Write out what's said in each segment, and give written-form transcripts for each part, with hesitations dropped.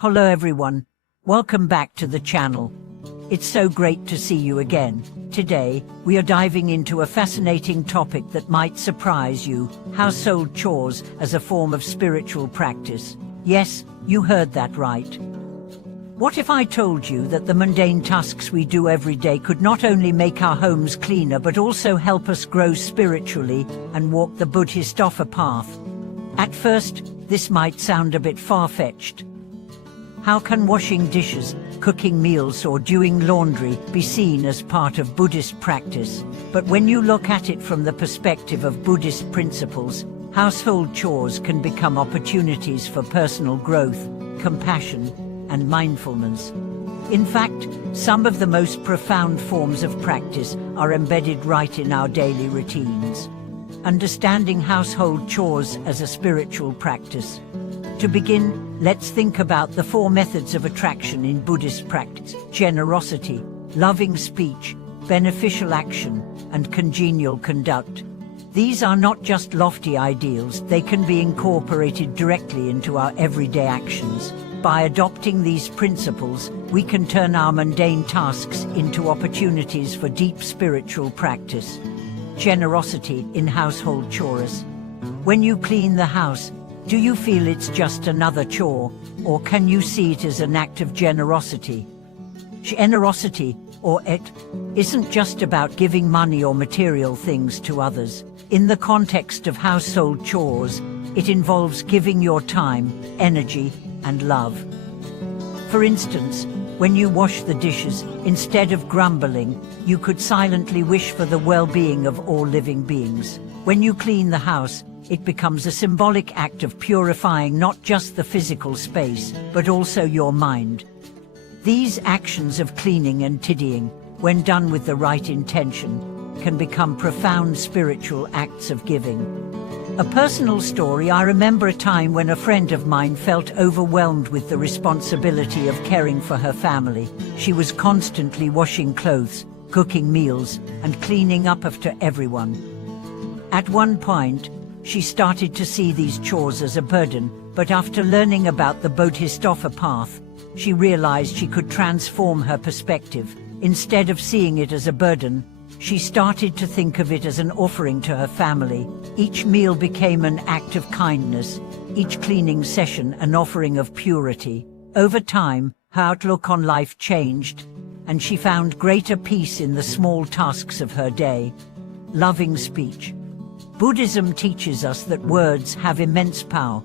Hello everyone, welcome back to the channel. It's so great to see you again. Today, we are diving into a fascinating topic that might surprise you: household chores as a form of spiritual practice. Yes, you heard that right. What if I told you that the mundane tasks we do every day could not only make our homes cleaner but also help us grow spiritually and walk the Bodhisattva path? At first, this might sound a bit far-fetched. How can washing dishes, cooking meals or doing laundry be seen as part of Buddhist practice? But when you look at it from the perspective of Buddhist principles, household chores can become opportunities for personal growth, compassion, and mindfulness. In fact, some of the most profound forms of practice are embedded right in our daily routines. Understanding household chores as a spiritual practice. To begin, let's think about the 4 methods of attraction in Buddhist practice: generosity, loving speech, beneficial action, and congenial conduct. These are not just lofty ideals, they can be incorporated directly into our everyday actions. By adopting these principles, we can turn our mundane tasks into opportunities for deep spiritual practice. Generosity in household chores. When you clean the house, do you feel it's just another chore, or can you see it as an act of generosity? Generosity, or it, isn't just about giving money or material things to others. In the context of household chores, it involves giving your time, energy, and love. For instance, when you wash the dishes, instead of grumbling, you could silently wish for the well-being of all living beings. When you clean the house, it becomes a symbolic act of purifying not just the physical space, but also your mind. These actions of cleaning and tidying, when done with the right intention, can become profound spiritual acts of giving. A personal story: I remember a time when a friend of mine felt overwhelmed with the responsibility of caring for her family. She was constantly washing clothes, cooking meals, and cleaning up after everyone. At one point, she started to see these chores as a burden, but after learning about the Bodhisattva path, she realized she could transform her perspective. Instead of seeing it as a burden, she started to think of it as an offering to her family. Each meal became an act of kindness, each cleaning session an offering of purity. Over time, her outlook on life changed, and she found greater peace in the small tasks of her day. Loving speech. Buddhism teaches us that words have immense power.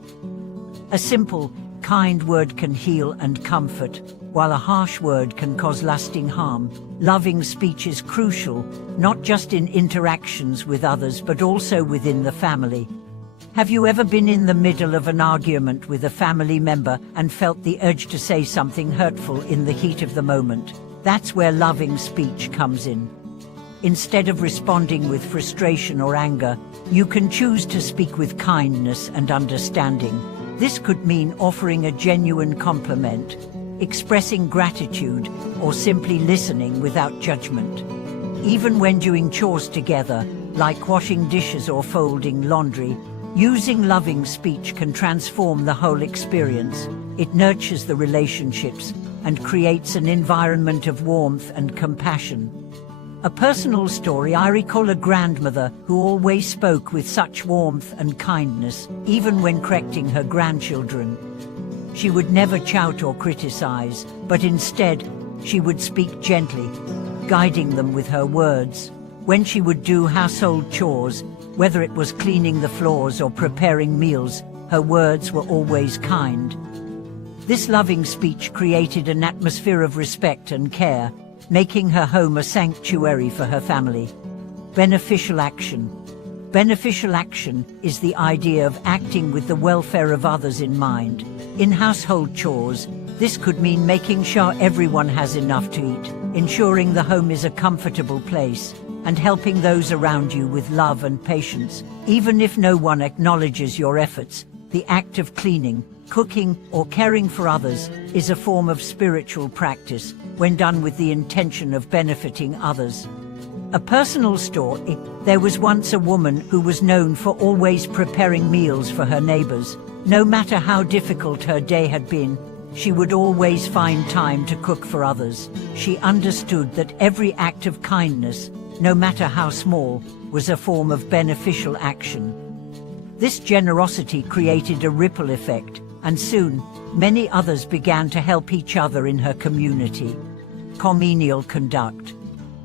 A simple, kind word can heal and comfort, while a harsh word can cause lasting harm. Loving speech is crucial, not just in interactions with others but also within the family. Have you ever been in the middle of an argument with a family member and felt the urge to say something hurtful in the heat of the moment? That's where loving speech comes in. Instead of responding with frustration or anger, you can choose to speak with kindness and understanding. This could mean offering a genuine compliment, expressing gratitude, or simply listening without judgment. Even when doing chores together, like washing dishes or folding laundry, using loving speech can transform the whole experience. It nurtures the relationships and creates an environment of warmth and compassion. A personal story: I recall a grandmother who always spoke with such warmth and kindness, even when correcting her grandchildren. She would never shout or criticize, but instead, she would speak gently, guiding them with her words. When she would do household chores, whether it was cleaning the floors or preparing meals, her words were always kind. This loving speech created an atmosphere of respect and care, making her home a sanctuary for her family. Beneficial action. Beneficial action is the idea of acting with the welfare of others in mind. In household chores, this could mean making sure everyone has enough to eat, ensuring the home is a comfortable place, and helping those around you with love and patience. Even if no one acknowledges your efforts, the act of cleaning, cooking, or caring for others is a form of spiritual practice when done with the intention of benefiting others. A personal story: there was once a woman who was known for always preparing meals for her neighbors. No matter how difficult her day had been, She would always find time to cook for others. She understood that every act of kindness, no matter how small, was a form of beneficial action. This generosity created a ripple effect, and soon, many others began to help each other in her community. Congenial conduct.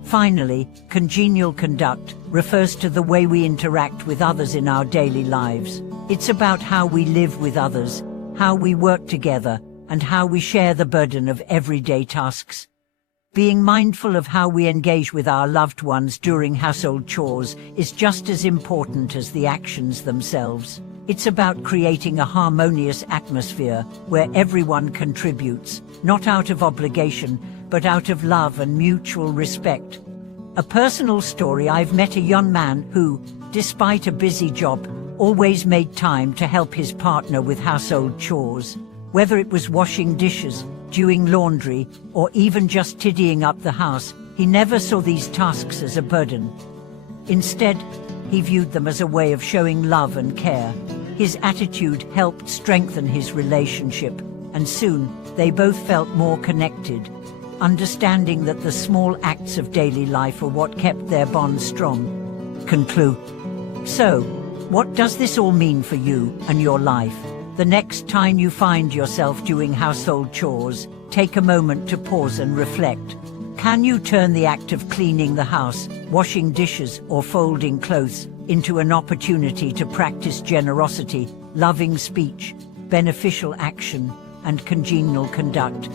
Finally, congenial conduct refers to the way we interact with others in our daily lives. It's about how we live with others, how we work together, and how we share the burden of everyday tasks. Being mindful of how we engage with our loved ones during household chores is just as important as the actions themselves. It's about creating a harmonious atmosphere where everyone contributes, not out of obligation, but out of love and mutual respect. A personal story: I've met a young man who, despite a busy job, always made time to help his partner with household chores. Whether it was washing dishes, doing laundry, or even just tidying up the house, he never saw these tasks as a burden. Instead, he viewed them as a way of showing love and care. His attitude helped strengthen his relationship, and soon they both felt more connected, understanding that the small acts of daily life are what kept their bond strong. So, what does this all mean for you and your life? The next time you find yourself doing household chores, take a moment to pause and reflect. Can you turn the act of cleaning the house, washing dishes, or folding clothes into an opportunity to practice generosity, loving speech, beneficial action, and congenial conduct?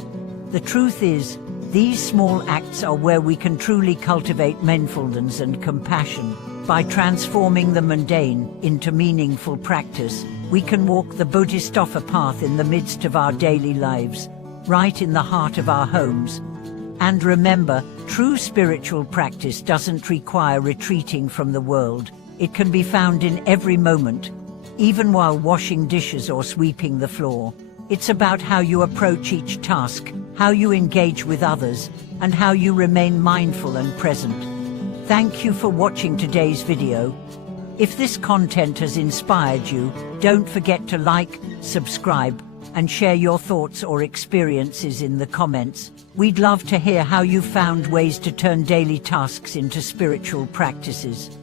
The truth is, these small acts are where we can truly cultivate mindfulness and compassion. By transforming the mundane into meaningful practice, we can walk the Bodhisattva path in the midst of our daily lives, right in the heart of our homes. And remember, true spiritual practice doesn't require retreating from the world. It can be found in every moment, even while washing dishes or sweeping the floor. It's about how you approach each task, how you engage with others, and how you remain mindful and present. Thank you for watching today's video. If this content has inspired you, don't forget to like, subscribe, and share your thoughts or experiences in the comments. We'd love to hear how you found ways to turn daily tasks into spiritual practices.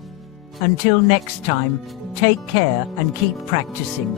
Until next time, take care and keep practicing.